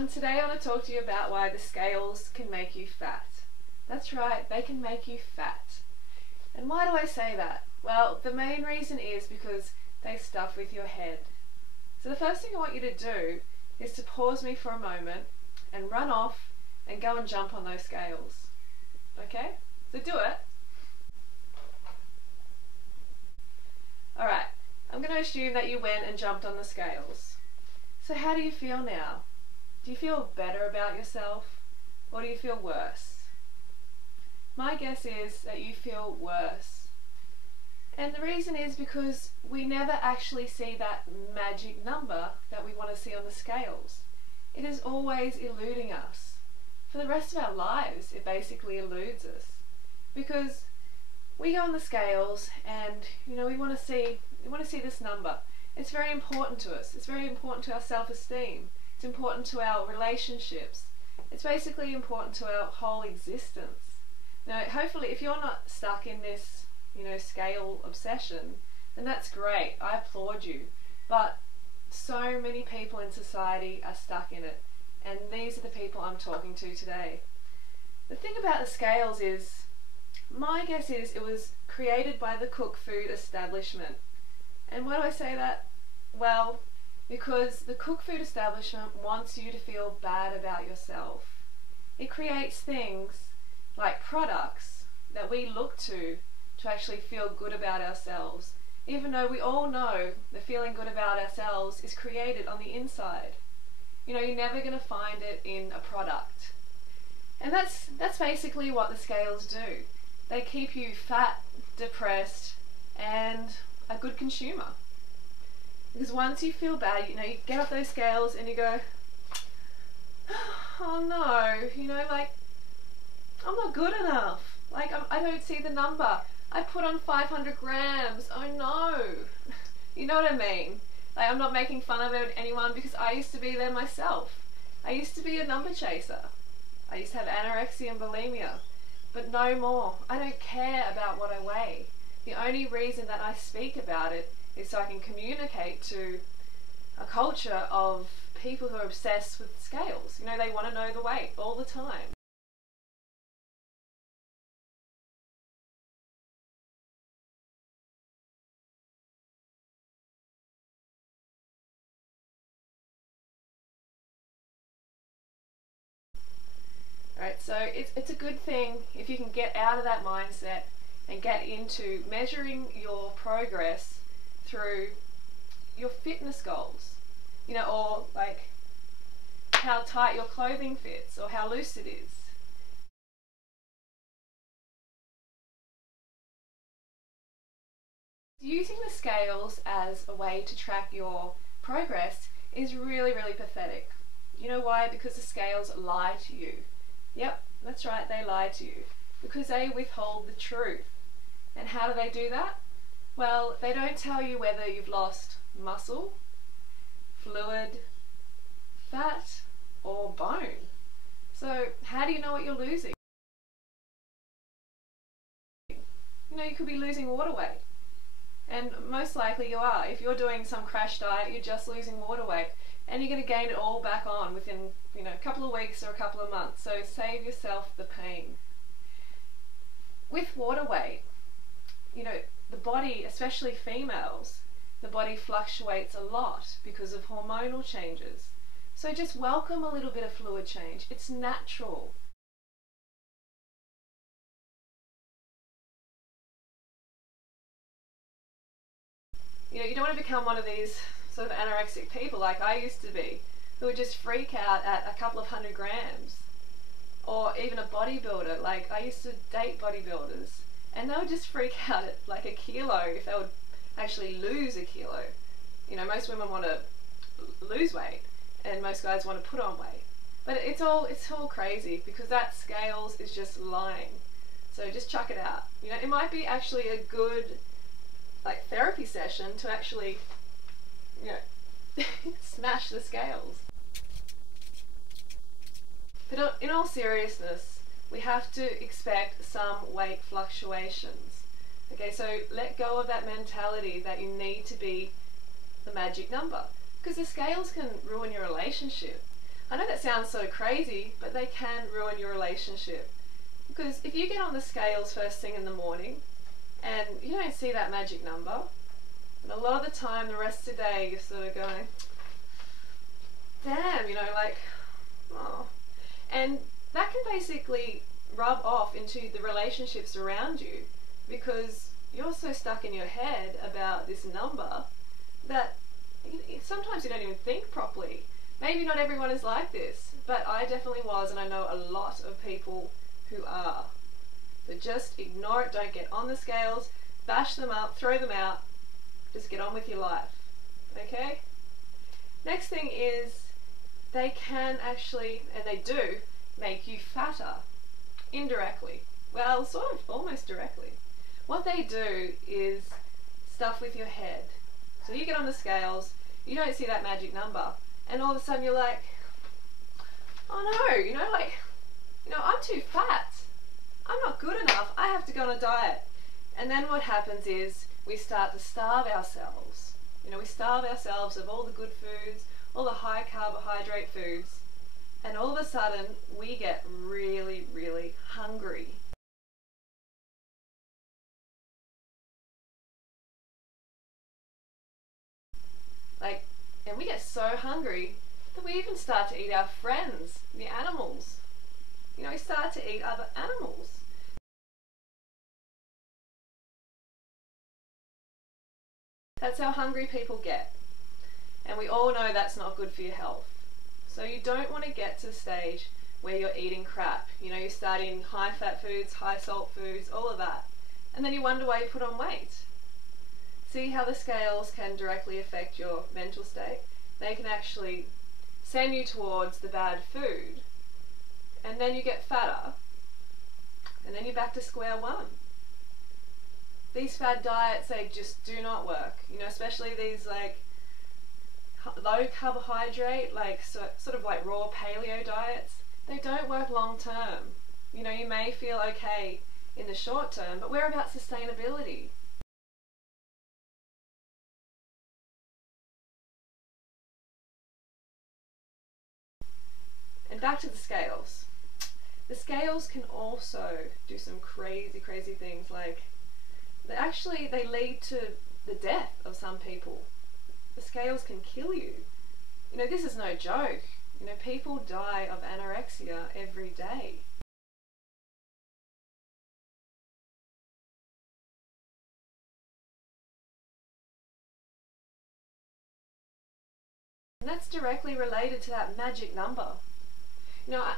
everyone, today I want to talk to you about why the scales can make you fat. That's right, they can make you fat. And why do I say that? Well, the main reason is because they stuff with your head. So the first thing I want you to do is to pause me for a moment and run off and go and jump on those scales. Okay? So do it. Alright, I'm going to assume that you went and jumped on the scales. So how do you feel now? Do you feel better about yourself, or do you feel worse? My guess is that you feel worse. And the reason is because we never actually see that magic number that we want to see on the scales. It is always eluding us. For the rest of our lives, it basically eludes us. Because we go on the scales and we want to see this number. It's very important to us. It's very important to our self-esteem. It's important to our relationships. It's basically important to our whole existence. Now, hopefully, if you're not stuck in this, scale obsession, then that's great. I applaud you. But so many people in society are stuck in it, and these are the people I'm talking to today. The thing about the scales is, my guess is it was created by the cooked food establishment. And why do I say that? Well, because the cooked food establishment wants you to feel bad about yourself. It creates things like products that we look to actually feel good about ourselves, even though we all know the feeling good about ourselves is created on the inside. You're never going to find it in a product. And that's basically what the scales do. They keep you fat, depressed, and a good consumer. Because once you feel bad, you get off those scales and you go, oh no, I'm not good enough. I don't see the number. I put on 500 grams. Oh no. You know what I mean? I'm not making fun of anyone because I used to be there myself. I used to be a number chaser. I used to have anorexia and bulimia. But no more. I don't care about what I weigh. The only reason that I speak about it is so I can communicate to a culture of people who are obsessed with scales. They want to know the weight all the time. Right, so it's a good thing if you can get out of that mindset and get into measuring your progress through your fitness goals, or how tight your clothing fits or how loose it is. Using the scales as a way to track your progress is really, really pathetic. You know why? Because the scales lie to you. Yep, that's right, they lie to you. Because they withhold the truth. And how do they do that? Well, they don't tell you whether you've lost muscle, fluid, fat, or bone. So how do you know what you're losing? You could be losing water weight. And most likely you are. If you're doing some crash diet, you're just losing water weight. And you're going to gain it all back on within, a couple of weeks or a couple of months. So save yourself the pain. With water weight, the body, especially females, the body fluctuates a lot because of hormonal changes. So just welcome a little bit of fluid change. It's natural. You don't want to become one of these sort of anorexic people like I used to be, who would just freak out at a couple of 100 grams. Or even a bodybuilder. I used to date bodybuilders, and they would just freak out at a kilo if they would actually lose a kilo. Most women want to lose weight, and most guys want to put on weight. But it's all crazy, because that scales is just lying. So just chuck it out. It might be actually a good therapy session to actually smash the scales. But in all seriousness, we have to expect some weight fluctuations. Okay, so let go of that mentality that you need to be the magic number, because the scales can ruin your relationship. I know that sounds so crazy, but they can ruin your relationship. Because if you get on the scales first thing in the morning and you don't see that magic number, and a lot of the time the rest of the day you're sort of going, damn, like, oh. And that can basically rub off into the relationships around you because you're so stuck in your head about this number that sometimes you don't even think properly. Maybe not everyone is like this, but I definitely was, and I know a lot of people who are. So just ignore it, don't get on the scales, bash them up, throw them out, just get on with your life, okay? Next thing is they can actually, and they do, make you fatter, indirectly. Well, sort of, almost directly. What they do is stuff with your head. So you get on the scales, you don't see that magic number, and all of a sudden you're like, oh no, I'm too fat. I'm not good enough. I have to go on a diet. And then what happens is we start to starve ourselves. We starve ourselves of all the good foods, all the high carbohydrate foods, and all of a sudden we get really, really hungry. And we get so hungry that we even start to eat our friends, the animals. We start to eat other animals. That's how hungry people get. And we all know that's not good for your health. So you don't want to get to the stage where you're eating crap. You start eating high fat foods, high salt foods, all of that. And then you wonder why you put on weight. See how the scales can directly affect your mental state? They can actually send you towards the bad food, and then you get fatter, and then you're back to square one. These fad diets, they just do not work, especially these low carbohydrate, sort of like raw paleo diets. They don't work long term. You may feel okay in the short term, but we're about sustainability. And back to the scales. The scales can also do some crazy, crazy things. They lead to the death of some people. The scales can kill you. This is no joke. People die of anorexia every day. And that's directly related to that magic number.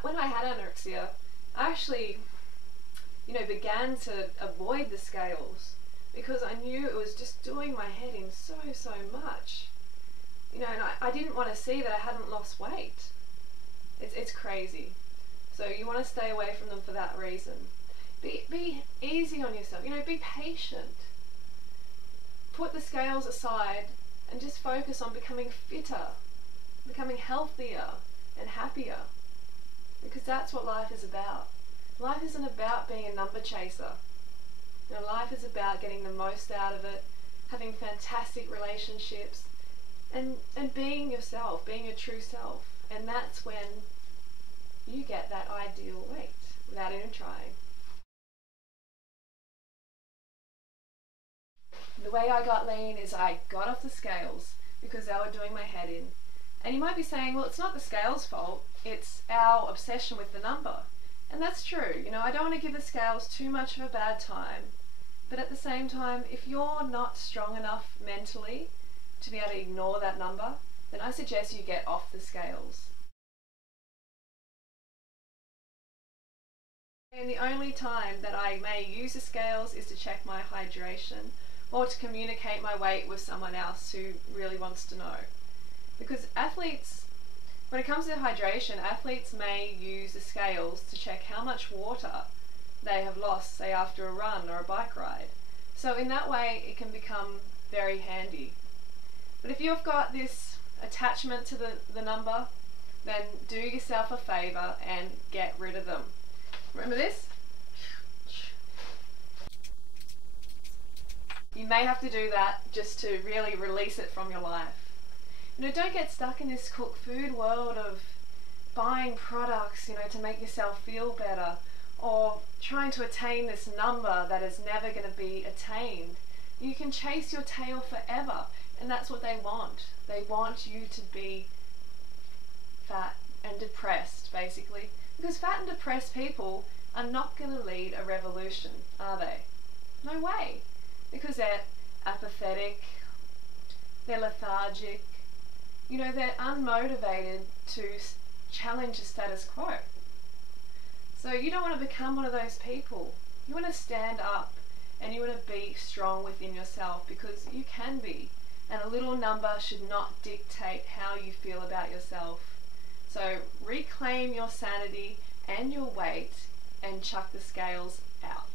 When I had anorexia, I actually, began to avoid the scales because I knew it was just doing my head in so much. And I didn't want to see that I hadn't lost weight. It's crazy. So you want to stay away from them for that reason. Be easy on yourself. Be patient. Put the scales aside and just focus on becoming fitter, becoming healthier and happier. Because that's what life is about. Life isn't about being a number chaser. Life is about getting the most out of it, having fantastic relationships, and being yourself, being your true self. And that's when you get that ideal weight without even trying. The way I got lean is I got off the scales because they were doing my head in. And you might be saying, well, it's not the scales' fault, it's our obsession with the number. And that's true. I don't want to give the scales too much of a bad time. But at the same time, if you're not strong enough mentally to be able to ignore that number, then I suggest you get off the scales. And the only time that I may use the scales is to check my hydration or to communicate my weight with someone else who really wants to know. Because athletes, when it comes to hydration, athletes may use the scales to check how much water they have lost, say after a run or a bike ride. So in that way it can become very handy. But if you've got this attachment to the number, then do yourself a favour and get rid of them. Remember this? You may have to do that just to really release it from your life. Don't get stuck in this cooked food world of buying products, to make yourself feel better, or trying to attain this number that is never going to be attained. You can chase your tail forever, and that's what they want. They want you to be fat and depressed, basically, because fat and depressed people are not going to lead a revolution, are they? No way, because they're apathetic, they're lethargic, they're unmotivated to challenge the status quo. So you don't want to become one of those people. You want to stand up and you want to be strong within yourself, because you can be, and a little number should not dictate how you feel about yourself. So reclaim your sanity and your weight and chuck the scales out.